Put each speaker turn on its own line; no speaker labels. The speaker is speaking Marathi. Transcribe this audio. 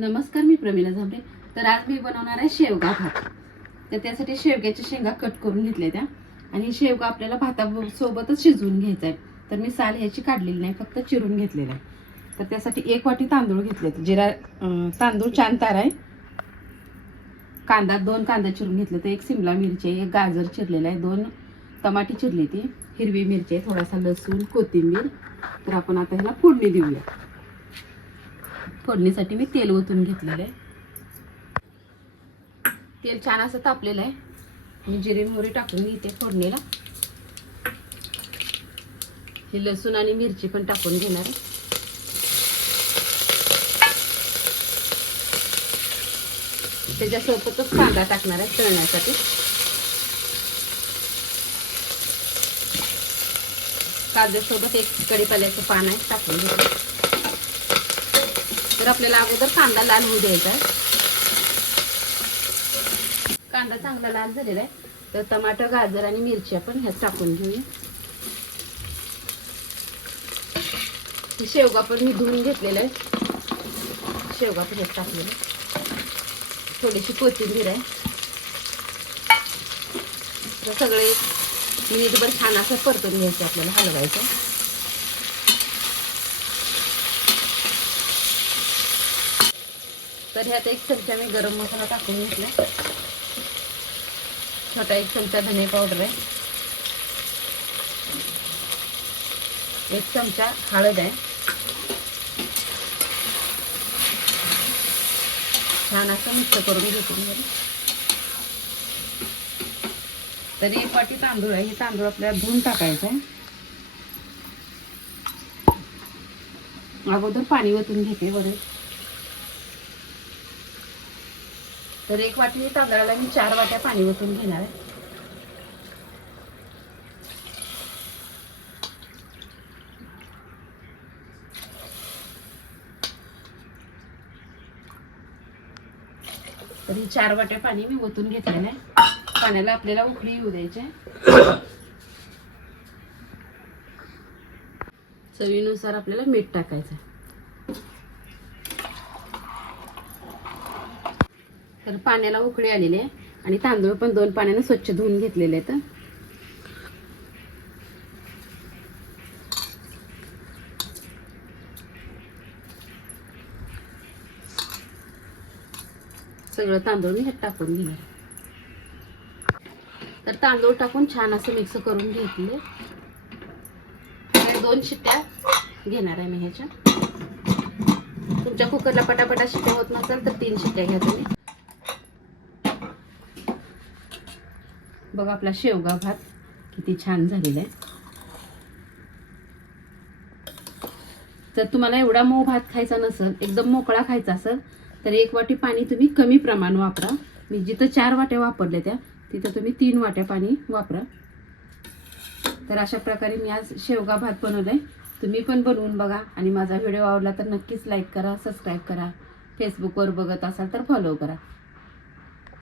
नमस्कार मी प्रमिला झांबरे तर आज मी बनवणार आहे शेवगा भात. तर त्यासाठी शेवग्याच्या शेंगा कट करून घेतल्या त्या. आणि शेवगा आपल्याला भातासोबतच शिजवून घ्यायचा आहे. तर मी साल ह्याची काढलेली नाही फक्त चिरून घेतलेला आहे. तर त्यासाठी एक वाटी तांदूळ घेतले जिरा तांदूळ छान तार आहे. कांदा दोन कांदा चिरून घेतले तर एक सिमला मिरची आहे एक गाजर चिरलेला आहे दोन टमाटी चिरली ती. हिरवी मिरची आहे थोडासा लसूण कोथिंबीर. तर आपण आता ह्याला फोडणी देऊया. फोडणीसाठी मी तेल ओतून घेतलेलं आहे. तेल छान असं तापलेलं आहे. मी जिरे मोहरी टाकून घेते फोडणीला. हे लसूण आणि मिरची पण टाकून घेणार आहे. त्याच्यासोबतच कांदा टाकणार आहे तळण्यासाठी. कांद्यासोबत एक कढीपाल्याचं पान आहे टाकून घेतलं तर आपल्याला अगोदर कांदा लाल होऊ द्यायचा आहे. कांदा चांगला लाल झालेला आहे. तर टमाटर गाजर आणि मिरच्या पण ह्यात टाकून घेऊया. शेवगा पण मी धुवून घेतलेलं आहे. शेवगा पण ह्यात टाकलेलं थोडीशी कोथिंबीर आहे. तर सगळे मिनिटभर छान असं परतून घ्यायचं आपल्याला हलवायचं. तर ह्यात एक चमचा मी गरम मसाला टाकून घेतला. छोटा एक चमचा धने पावडर आहे. एक चमचा हळद आहे. छान असं मिक्स करून घेतो तर एक वाटी तांदूळ आहे. हे तांदूळ आपल्याला धुवून टाकायचं आहे. अगोदर पाणी वतून घेते बरं तर एक वाटी तांदळाला मी चार वाट्या पाणी ओतून घेणार आहे. तर ही चार वाट्या पाणी मी ओतून घेतलेलं आहे. पाण्याला आपल्याला उकळी येऊ द्यायची आहे. चवीनुसार आपल्याला मीठ टाकायचं तर पाण्याला उकळी आलेली आहे. आणि तांदूळ पण दोन पाण्याने स्वच्छ धुवून घेतलेले आहेत. सगळं तांदूळ मी ह्यात टाकून घेणार. तर तांदूळ टाकून छान असं मिक्स करून घेतले. दोन शिट्ट्या घेणार आहे मी ह्याच्या. तुमच्या कुकरला पटापटा शिट्ट्या होत नसेल तर तीन शिट्ट्या घ्या तुम्ही. बघा आपला शेवगा भात किती छान झालेला आहे. तर तुम्हाला एवढा मऊ भात खायचा नसेल एकदम मोकळा खायचा असेल तर एक वाटी पाणी तुम्ही कमी प्रमाण वापरा. मी जिथं चार वाट्या वापरल्या त्या तिथं तुम्ही तीन वाट्या पाणी वापरा. तर अशा प्रकारे मी आज शेवगा भात बनवलाय. तुम्ही पण बनवून बघा आणि माझा व्हिडिओ आवडला तर नक्कीच लाईक करा सबस्क्राईब करा. फेसबुकवर बघत असाल तर फॉलो करा.